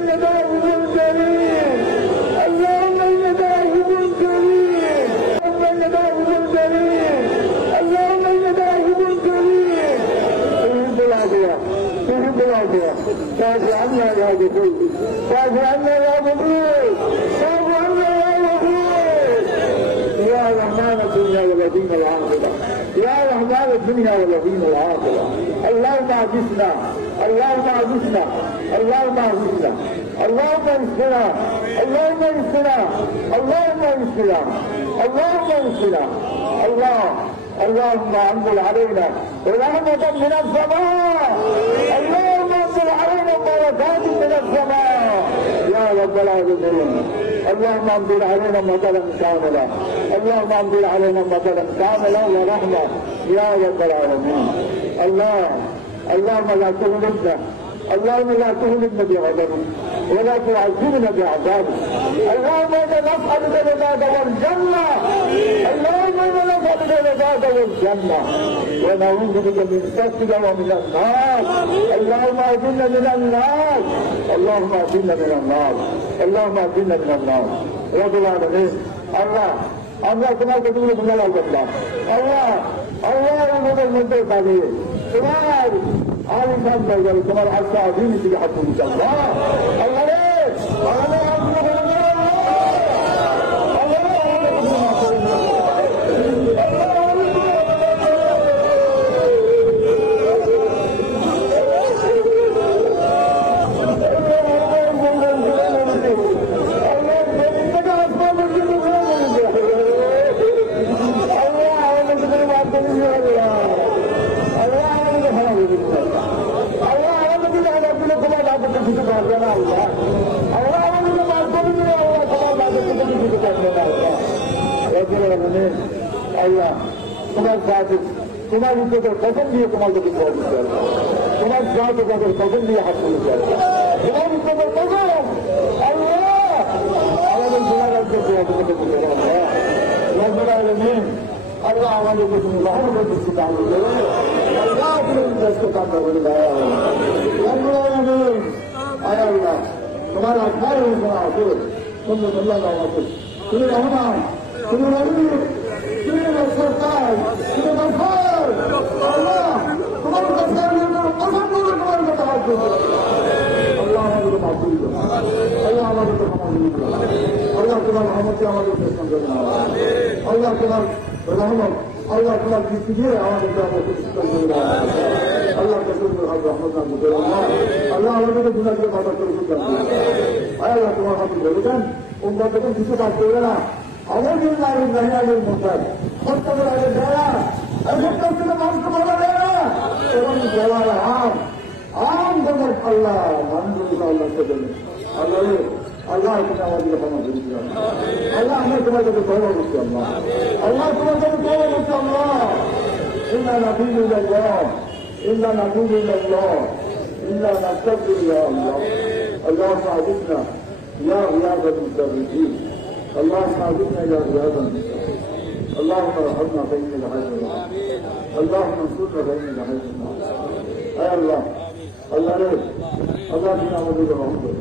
انك عفو كريم، اللهم انك عفو كريم، اللهم انك عفو كريم، اللهم انك عفو كريم. تحب العافيه، تحب العافيه، فاعف عنا يا غفور، فاعف عنا يا غفور، فاعف عنا يا غفور. يا رحمن الدنيا والدين العاقبه، يا رحمن الدنيا والدين العاقبه. اللهم اعجزنا، اللهم اعجزنا، اللهم اعجزنا، اللهم انصرنا، اللهم انصرنا، اللهم انصرنا، اللهم انصرنا. اللهم انزل علينا رحمة من السماء، اللهم انزل علينا بركات من السماء يا رب العالمين. اللهم انزل علينا مطرا كاملا، اللهم انزل علينا مطرا كاملا ورحمة يا رب العالمين. اللهم لا تهلكنا، اللهم لا تهلكنا بعذابك ولا تعذبنا بعذابك. اللهم انا نسألك رضاك والجنة، اللهم انا نسألك رضاك والجنة ونعوذ بك من سخطك ومن النار. اللهم اجرنا من النار، اللهم اجرنا من النار، اللهم اجرنا من النار. رب العالمين আমরা তোমার কতগুলো গুণাল করলাম আল্লাহ আমাদের মধ্যে পাবে তোমার আলিশান দরবার তোমার আশা আধীন থেকে হাত তুলছে আল্লাহ রে আল্লাহ তোমার সাথে তোমার ইজ্জতের কসম দিয়ে তোমার দিকে দোয়া দিতে হবে, তোমার সাথে তাদের কসম দিয়ে হাত তুলতে হবে, তোমার ইজ্জতের কসম আল্লাহ আমাদের তোমার রাজ্যে দোয়া দিতে হবে। আল্লাহ আমাদেরকে তুমি রহমতের দৃষ্টি দান করবে, আল্লাহ তুমি ইজ্জতকে কামনা করে দাও। আয় আল্লাহ তোমার আত্মার আছে সুন্দর সুন্দর নাম আছে, তুমি রহমান, তুমি রহিম, তুমি সরকার, তুমি গফর। আল্লাহ তোমার কাছে পছন্দ করে তোমার কথা হাত করবে। আল্লাহ আমাদেরকে মাফ করে দাও, আল্লাহ আমাদেরকে ক্ষমা করে দাও, আল্লাহ তোমার রহমতকে আমাদের প্রশ্ন করে দাও, আল্লাহ তোমার রহমত, আল্লাহ তোমার দৃষ্টি দিয়ে আমাদেরকে আমাদের সুস্থ করে দাও। আল্লাহ কসুর হাত রহমত নাম করে আল্লাহ আমাদেরকে গুণাকে মাথা করে সুস্থ করে দাও। আল্লাহ তোমার হাতে বলেছেন উম্মত যখন কিছু কাজ করবে না আমাদের নারী নারীদের মধ্যে হত্যাদের আগে দেয় না, এখনকার থেকে মানুষকে বলা দেয় না এবং দেওয়ার আম তোমার আল্লাহ মানুষগুলোকে আল্লাহকে দেবে। আল্লাহ আল্লাহ তুমি আমাদেরকে ক্ষমা করে দিলাম, আল্লাহ আমরা তোমার কাছে তওবা করছি, আল্লাহ আল্লাহ তোমার কাছে তওবা করছি। আল্লাহ ইন্না নাতুবু ইলাল্লাহ, ইন্না নাতুবু ইলাল্লাহ, ইন্না নাস্তাগফিরুল্লাহ। আল্লাহ اللهم اعذنا يا غياث المستغيثين، اللهم اعذنا يا غياث المستغيثين، اللهم ارحمنا فانك حي الرحيم، اللهم انصرنا فانك حي الرحيم. اي الله الله রে আল্লাহ তুমি আমাদেরকে রহম করো।